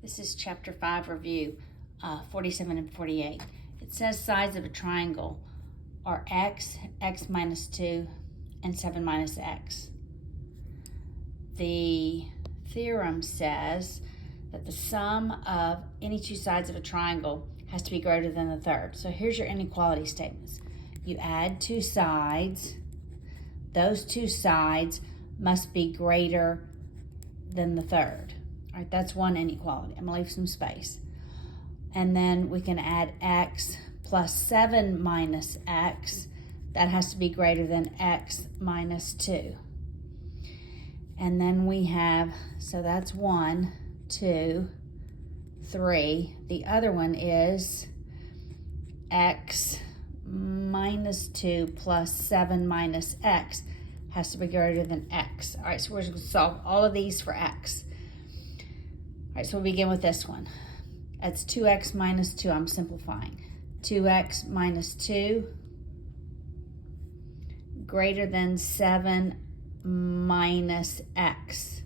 This is chapter 5 review, 47 and 48. It says sides of a triangle are x, x minus 2, and 7 minus x. The theorem says that the sum of any two sides of a triangle has to be greater than the third. So here's your inequality statements. You add two sides. Those two sides must be greater than the third. All right, that's one inequality. I'm gonna leave some space. And then we can add x plus 7 minus x. That has to be greater than x minus 2. And then we have, so that's 1, 2, 3. The other one is x minus 2 plus 7 minus x has to be greater than x. All right, so we're going to solve all of these for x. All right, so we'll begin with this one. That's 2x minus 2. I'm simplifying. 2x minus 2 greater than 7 minus x.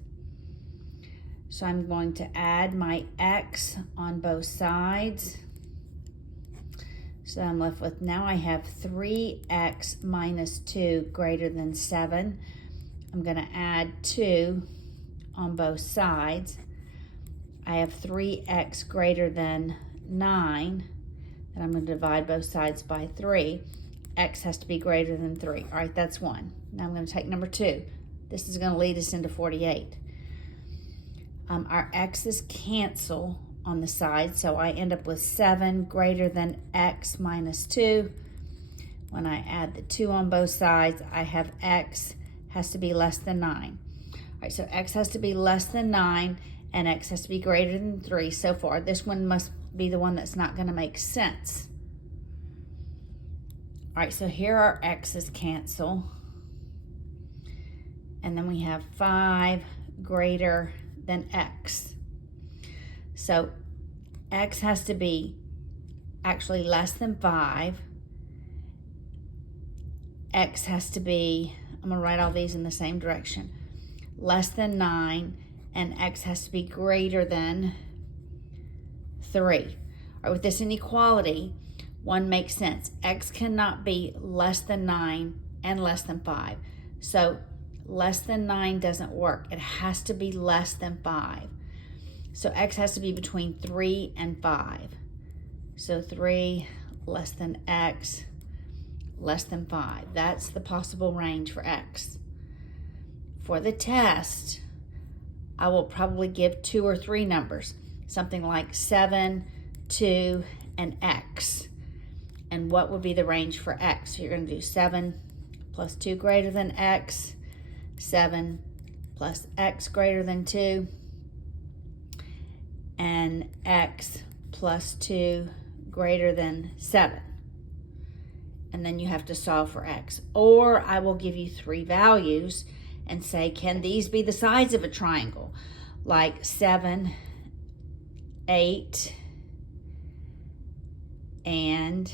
So I'm going to add my x on both sides. So I'm left with, now I have 3x minus 2 greater than 7. I'm going to add 2 on both sides. I have 3x greater than 9. And I'm going to divide both sides by 3. X has to be greater than 3. All right, that's 1. Now I'm going to take number 2. This is going to lead us into 48. Our x's cancel on the side, so I end up with 7 greater than x minus 2. When I add the 2 on both sides, I have x has to be less than 9. All right, so x has to be less than 9, and x has to be greater than 3 so far. This one must be the one that's not going to make sense. All right, so here our x's cancel. And then we have 5 greater than x. So x has to be actually less than 5. X has to be, I'm going to write all these in the same direction, less than 9, and x has to be greater than 3. All right, with this inequality, one makes sense. X cannot be less than 9 and less than 5. So less than 9 doesn't work. It has to be less than 5. So x has to be between 3 and 5. So 3 less than x less than 5. That's the possible range for x. For the test, I will probably give 2 or 3 numbers, something like 7, 2, and x. And what would be the range for x? So you're going to do 7 plus 2 greater than x, 7 plus x greater than 2, and x plus 2 greater than 7. And then you have to solve for x. Or I will give you 3 values and say, can these be the sides of a triangle? Like 7, 8, and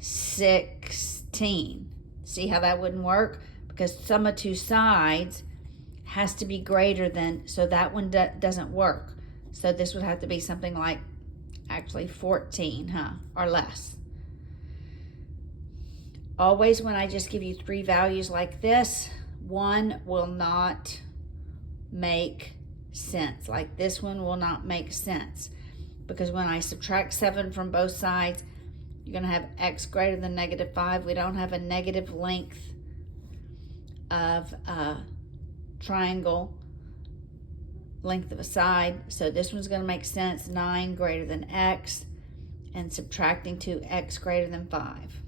16. See how that wouldn't work? Because sum of two sides has to be greater than, so that one doesn't work. So this would have to be something like actually 14, or less. Always when I just give you 3 values like this, one will not make sense. Like this one will not make sense. Because when I subtract 7 from both sides, you're going to have x greater than negative 5. We don't have a negative length of a triangle, length of a side. So this one's going to make sense. 9 greater than x, and subtracting 2x greater than 5.